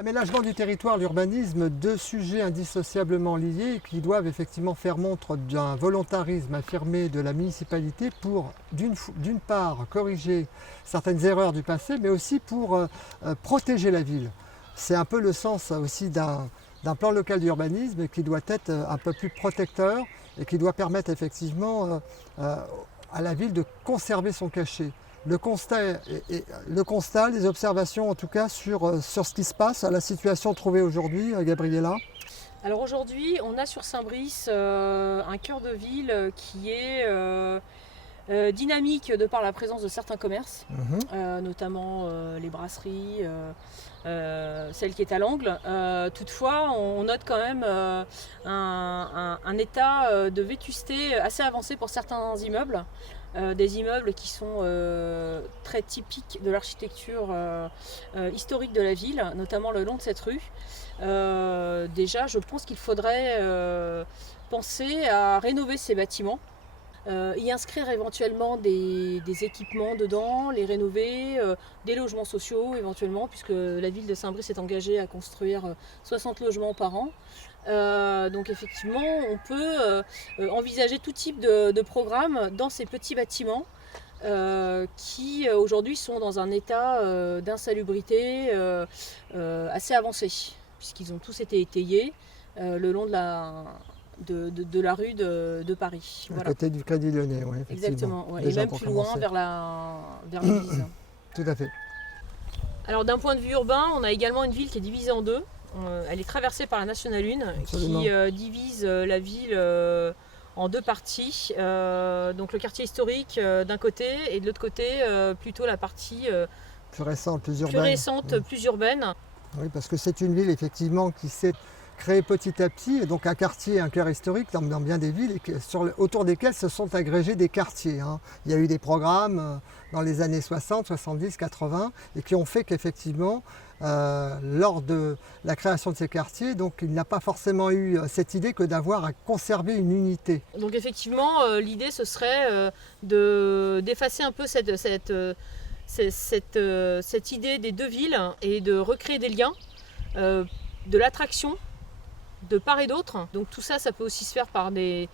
L'aménagement du territoire, l'urbanisme, deux sujets indissociablement liés et qui doivent effectivement faire montre d'un volontarisme affirmé de la municipalité pour, d'une part, corriger certaines erreurs du passé, mais aussi pour protéger la ville. C'est un peu le sens aussi d'un plan local d'urbanisme qui doit être un peu plus protecteur et qui doit permettre effectivement à la ville de conserver son cachet. Le constat, les observations en tout cas sur ce qui se passe, la situation trouvée aujourd'hui, Gabriella. Alors aujourd'hui, on a sur Saint-Brice un cœur de ville qui est dynamique de par la présence de certains commerces, notamment les brasseries, celle qui est à l'angle. Toutefois, on note quand même un état de vétusté assez avancé pour certains immeubles. Des immeubles qui sont très typiques de l'architecture historique de la ville, notamment le long de cette rue. Déjà, je pense qu'il faudrait penser à rénover ces bâtiments, y inscrire éventuellement des équipements dedans, les rénover, des logements sociaux éventuellement, puisque la ville de Saint-Brice est engagée à construire 60 logements par an. Donc effectivement, on peut envisager tout type de programme dans ces petits bâtiments qui aujourd'hui sont dans un état d'insalubrité assez avancé, puisqu'ils ont tous été étayés le long de la rue de Paris. À côté du Crédit Lyonnais, oui, effectivement. Exactement, ouais. Et même plus loin vers l'église. Tout à fait. Alors d'un point de vue urbain, on a également une ville qui est divisée en deux. Elle est traversée par la Nationale 1 qui divise la ville en deux parties. Donc le quartier historique d'un côté et de l'autre côté plutôt la partie plus récente, plus urbaine. Oui, parce que c'est une ville effectivement qui s'est créée petit à petit, et donc un quartier, un cœur historique dans bien des villes autour desquels se sont agrégés des quartiers. Il y a eu des programmes dans les années 60, 70, 80 et qui ont fait qu'effectivement lors de la création de ces quartiers, donc il n'a pas forcément eu cette idée que d'avoir à conserver une unité. Donc effectivement, l'idée ce serait d'effacer un peu cette idée des deux villes et de recréer des liens, de l'attraction de part et d'autre. Donc tout ça, ça peut aussi se faire par des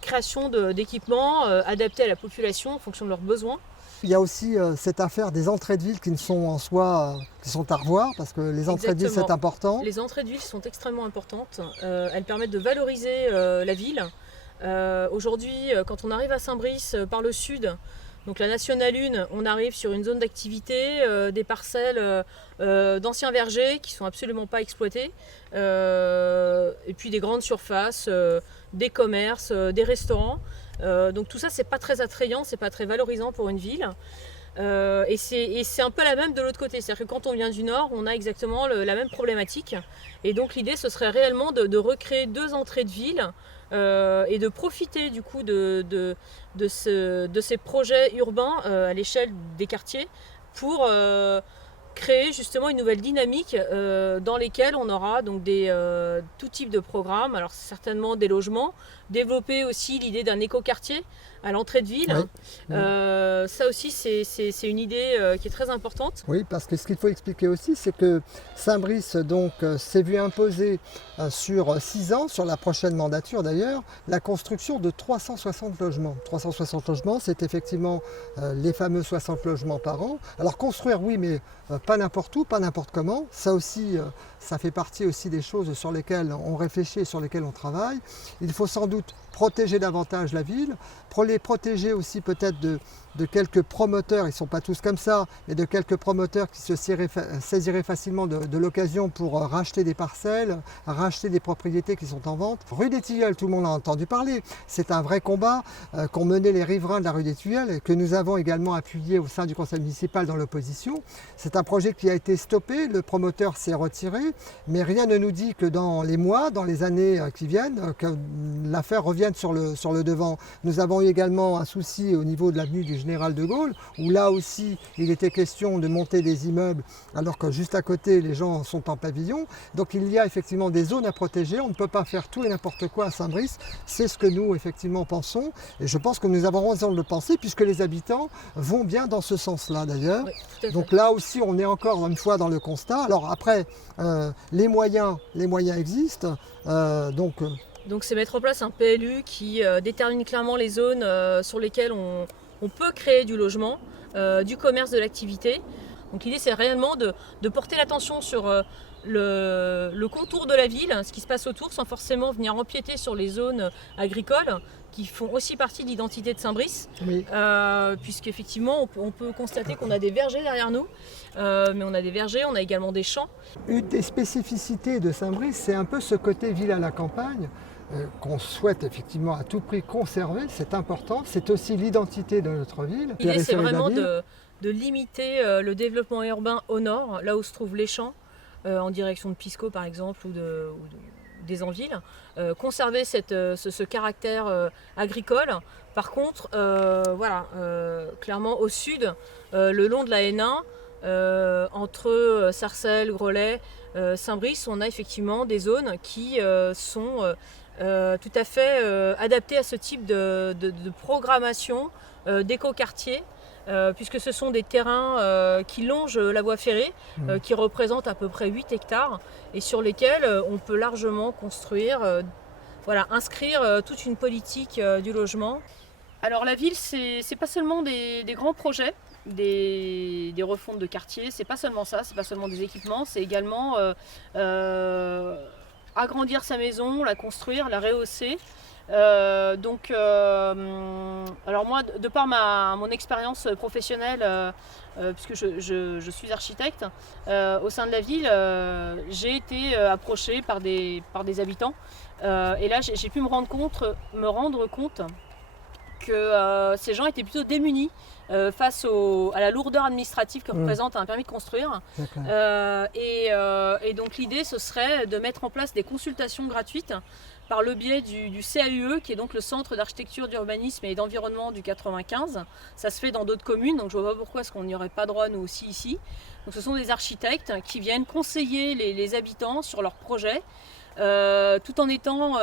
créations d'équipements adaptés à la population en fonction de leurs besoins. Il y a aussi cette affaire des entrées de ville qui sont en soi qui sont à revoir, parce que les entrées de ville c'est important. Les entrées de ville sont extrêmement importantes. Elles permettent de valoriser la ville. Aujourd'hui, quand on arrive à Saint-Brice par le sud, donc la Nationale 1, on arrive sur une zone d'activité, des parcelles d'anciens vergers qui ne sont absolument pas exploitées, et puis des grandes surfaces, des commerces, des restaurants. Donc tout ça, c'est pas très attrayant, c'est pas très valorisant pour une ville. Et c'est un peu la même de l'autre côté, c'est-à-dire que quand on vient du nord, on a exactement la même problématique. Et donc l'idée, ce serait réellement de recréer deux entrées de ville et de profiter du coup de ces projets urbains à l'échelle des quartiers pour créer justement une nouvelle dynamique dans lesquelles on aura donc tout type de programmes, alors certainement des logements, développer aussi l'idée d'un écoquartier à l'entrée de ville. Oui. Ça aussi c'est une idée qui est très importante. Oui, parce que ce qu'il faut expliquer aussi, c'est que Saint-Brice donc s'est vu imposer sur 6 ans, sur la prochaine mandature d'ailleurs, la construction de 360 logements. 360 logements, c'est effectivement les fameux 60 logements par an. Alors construire, oui, mais pas n'importe où, pas n'importe comment. Ça aussi, ça fait partie aussi des choses sur lesquelles on réfléchit et sur lesquelles on travaille. Il faut sans doute protéger davantage la ville, les protéger aussi peut-être de quelques promoteurs, ils ne sont pas tous comme ça, mais de quelques promoteurs qui se saisiraient facilement de l'occasion pour racheter des parcelles, racheter des propriétés qui sont en vente. Rue des Tilleuls, tout le monde a entendu parler, c'est un vrai combat qu'ont mené les riverains de la rue des Tilleuls et que nous avons également appuyé au sein du conseil municipal dans l'opposition. C'est un projet qui a été stoppé, le promoteur s'est retiré, mais rien ne nous dit que dans les mois, dans les années qui viennent, que faire reviennent sur le devant. Nous avons eu également un souci au niveau de l'avenue du Général de Gaulle, où là aussi il était question de monter des immeubles alors que juste à côté les gens sont en pavillon. Donc il y a effectivement des zones à protéger, on ne peut pas faire tout et n'importe quoi à Saint-Brice, c'est ce que nous effectivement pensons et je pense que nous avons raison de le penser puisque les habitants vont bien dans ce sens-là d'ailleurs. Oui, donc là aussi on est encore une fois dans le constat. Alors après les moyens existent, donc c'est mettre en place un PLU qui détermine clairement les zones sur lesquelles on peut créer du logement, du commerce, de l'activité. Donc l'idée c'est réellement de porter l'attention sur le contour de la ville, ce qui se passe autour, sans forcément venir empiéter sur les zones agricoles qui font aussi partie de l'identité de Saint-Brice, oui. Puisqu'effectivement on peut constater qu'on a des vergers derrière nous, mais on a des vergers, on a également des champs. Une des spécificités de Saint-Brice, c'est un peu ce côté ville à la campagne, qu'on souhaite effectivement à tout prix conserver, c'est important, c'est aussi l'identité de notre ville. L'idée c'est vraiment de limiter le développement urbain au nord, là où se trouvent les champs, en direction de Pisco par exemple, ou des Anvilles, conserver ce caractère agricole. Par contre, clairement au sud, le long de la N1, entre Sarcelles, Grelais, Saint-Brice, on a effectivement des zones qui sont tout à fait adaptées à ce type de programmation d'écoquartier. Puisque ce sont des terrains qui longent la voie ferrée, qui représentent à peu près 8 hectares et sur lesquels on peut largement construire, inscrire toute une politique du logement. Alors la ville, c'est pas seulement des grands projets, des refontes de quartiers, c'est pas seulement ça, c'est pas seulement des équipements, c'est également agrandir sa maison, la construire, la rehausser. Alors moi, de par mon expérience professionnelle, puisque je suis architecte, au sein de la ville, j'ai été approchée par des habitants. Et là, j'ai pu me rendre compte que ces gens étaient plutôt démunis face à la lourdeur administrative que représente un permis de construire. Et donc l'idée, ce serait de mettre en place des consultations gratuites par le biais du CAUE, qui est donc le Centre d'architecture, d'urbanisme et d'environnement du 95. Ça se fait dans d'autres communes, donc je ne vois pas pourquoi est-ce qu'on n'y aurait pas droit nous aussi ici. Donc ce sont des architectes qui viennent conseiller les habitants sur leurs projets, tout en étant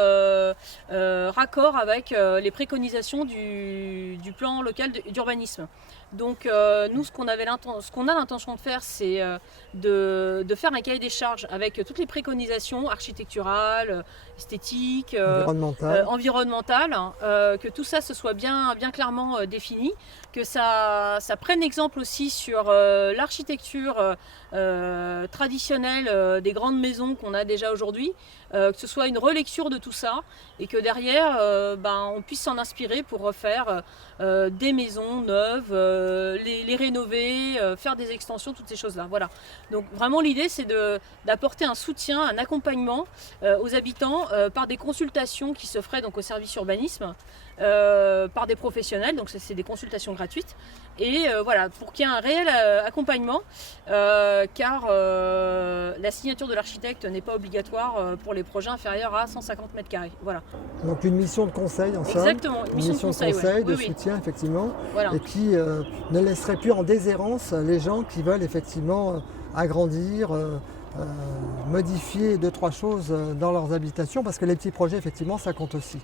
raccord avec les préconisations du plan local d'urbanisme. Donc nous, ce qu'on a l'intention de faire, c'est de faire un cahier des charges avec toutes les préconisations architecturales, esthétiques, environnementales, que tout ça se soit bien clairement défini, que ça prenne exemple aussi sur l'architecture traditionnelle des grandes maisons qu'on a déjà aujourd'hui, que ce soit une relecture de tout ça et que derrière on puisse s'en inspirer pour refaire des maisons neuves, les rénover, faire des extensions, toutes ces choses-là. Voilà. Donc vraiment l'idée c'est d'apporter un soutien, un accompagnement aux habitants par des consultations qui se feraient donc au service urbanisme, par des professionnels, donc c'est des consultations gratuites, et pour qu'il y ait un réel accompagnement, car la signature de l'architecte n'est pas obligatoire pour les projets inférieurs à 150 m². Voilà. Donc une mission de conseil en somme. Exactement, une mission de conseil, de soutien effectivement, voilà. Et qui ne laisserait plus en déshérence les gens qui veulent effectivement agrandir, modifier 2-3 choses dans leurs habitations, parce que les petits projets effectivement ça compte aussi.